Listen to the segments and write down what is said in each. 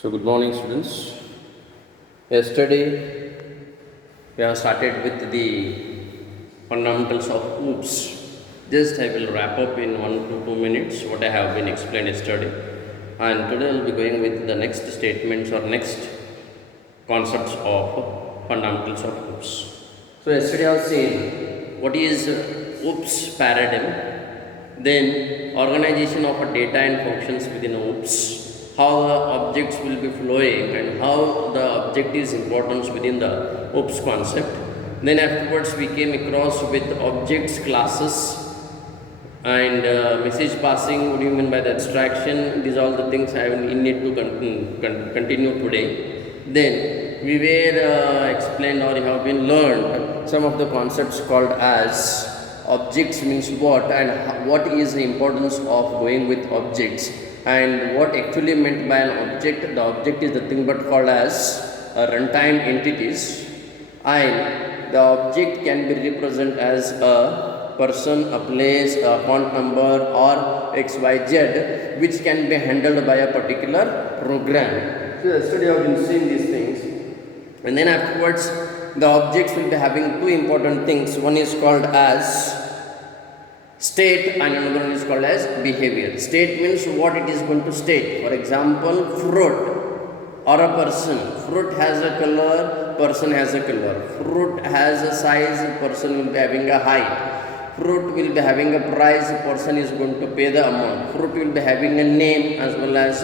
So, good morning, students. Yesterday, we have started with the fundamentals of OOPS. Just I will wrap up in 1 to 2 minutes what I have been explained yesterday. And today I will be going with the next statements or next concepts of fundamentals of OOPS. So, yesterday I have seen what is OOPS paradigm, then organization of a data and functions within OOPS, how the objects will be flowing and how the object is importance within the OOPS concept. Then afterwards we came across with objects, classes and message passing. What do you mean by the abstraction? These are all the things I need to continue today. Then we were explained or have been learned some of the concepts called as objects means what and what is the importance of going with objects and what actually meant by an object. The object is the thing but called as a runtime entities, and the object can be represented as a person, a place, a account number or XYZ, which can be handled by a particular program. So yesterday I have been seeing these things, and then afterwards the objects will be having two important things. One is called as state and another one is called as behavior. State means what it is going to state. For example, fruit or a person. Fruit has a color, person has a color. Fruit has a size, person will be having a height. Fruit will be having a price, person is going to pay the amount. Fruit will be having a name as well as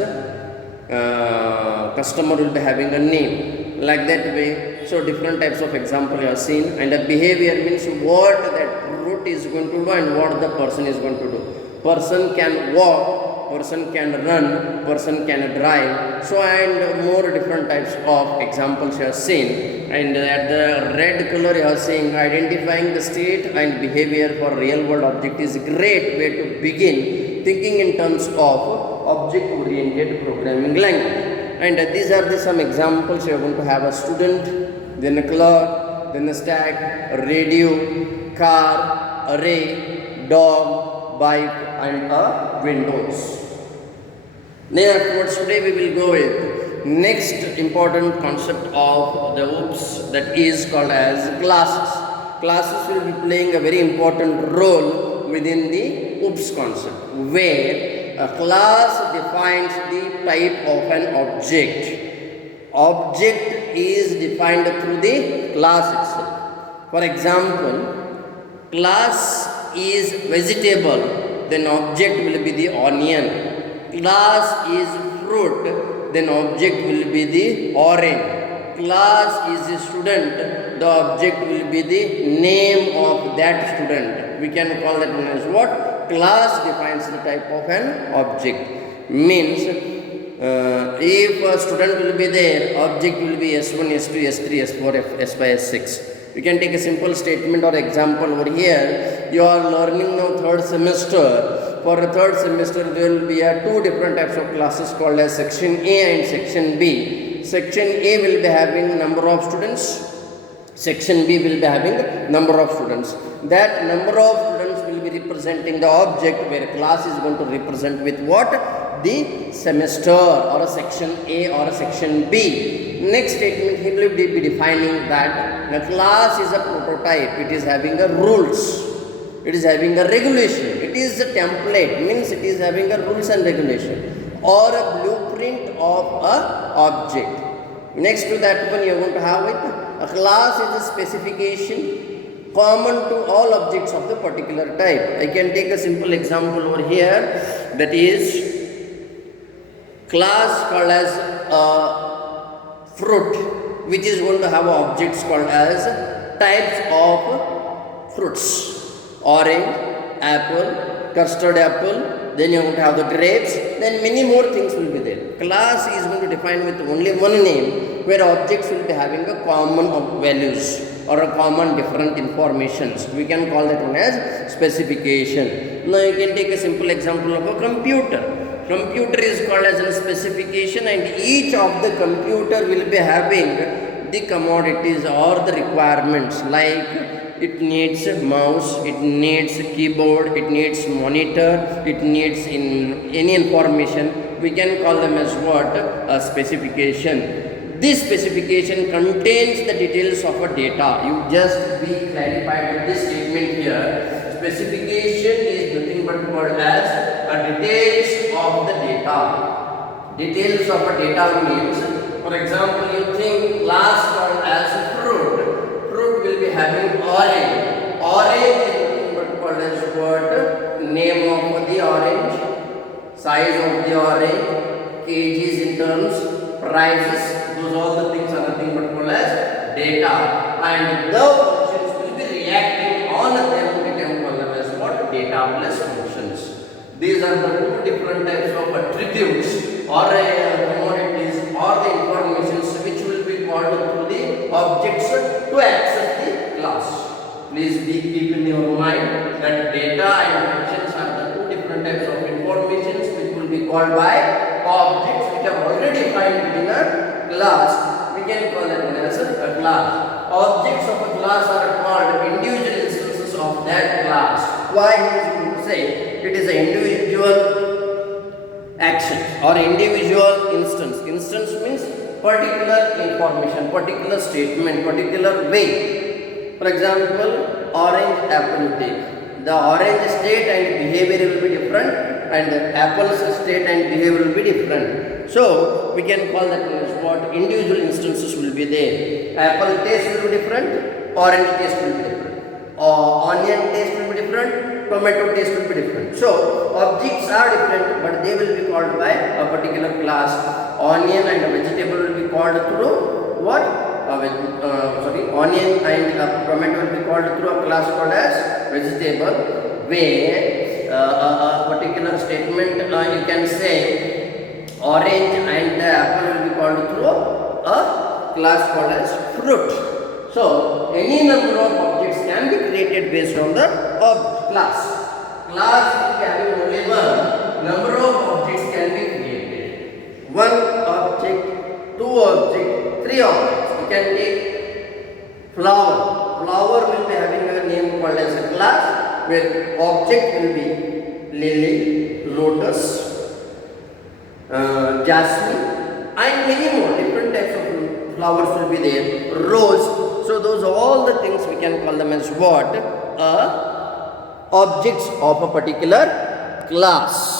customer will be having a name. Like that way. So different types of example you have seen. And a behavior means what that fruit is going to do and what the person is going to do. Person can walk, person can run, person can drive. So and more different types of examples you have seen. And at the red color you are seeing identifying the state and behavior for real world object is a great way to begin thinking in terms of object oriented programming language. And these are some examples. You are going to have a student, then a clock, then a stack, a radio, car, array, dog, bike and a windows. Then afterwards today we will go with next important concept of the OOPS, that is called as classes. Classes will be playing a very important role within the OOPS concept, where a class defines the type of an object. Object is defined through the class itself. For example, class is vegetable, then object will be the onion. Class is fruit, then object will be the orange. Class is a student, the object will be the name of that student. We can call that one as what? Class defines the type of an object. Means if a student will be there, object will be S1, S2, S3, S4, S5, S6. We can take a simple statement or example over here. You are learning now third semester. For a third semester, there will be two different types of classes called as section A and section B. Section A will be having number of students. Section B will be having number of students. That number of students will be representing the object, where class is going to represent with what? The semester or a section A or a section B. Next statement, he will be defining that the class is a prototype. It is having a rules. It is having a regulation. It is a template, means it is having a rules and regulation or a blueprint of a object. Next to that one, you are going to have it. A class is a specification common to all objects of the particular type. I can take a simple example over here, that is class called as fruit, which is going to have objects called as types of fruits. Orange, apple, custard apple, then you are going to have the grapes, then many more things will be there. Class is going to define with only one name, where objects will be having a common values or a common different informations. We can call that one as specification. Now you can take a simple example of a computer. Computer is called as a specification, and each of the computer will be having the commodities or the requirements, like it needs a mouse, it needs a keyboard, it needs monitor, it needs any information. we can call them as what? A specification. This specification contains the details of a data. You just be clarified with this statement here. Specification is nothing but called as a details of the data. Details of a data means, for example, you think class called as fruit. Fruit will be having orange. Orange is nothing but called as what? Name of the orange, size of the orange, kgs in terms, prices. Those all the things are nothing but called as data, and the functions will be reacting on them. We can call them as what? Data plus functions. These are the two different types of attributes or commodities or the informations which will be called through the objects to access the class. Please keep in your mind that data and functions are the two different types of informations which will be called by objects which are already defined within a class. We can call that one as a class. Objects of a class are called individual instances of that class. Why he is going to say it is an individual action or individual instance. Instance means particular information, particular statement, particular way. For example, orange apple take. The orange state and behavior will be different, and the apple's state and behavior will be different. So we can call that as what? Individual instances will be there. Apple taste will be different, orange taste will be different, onion taste will be different, tomato taste will be different. So objects are different, but they will be called by a particular class. Onion and a vegetable will be called through what? Onion and tomato will be called through a class called as vegetable, where a particular statement you can say orange and apple will be called through a class called as fruit. So any number of objects can be created based on the class. Class will be having only one. Number of objects can be created. One object, two objects, three objects. You can take flower. Flower will be having a name called as a class, where object will be lily, lotus, jasmine, and many more different types of flowers will be there. Rose. So those all the things we can call them as what? Objects of a particular class.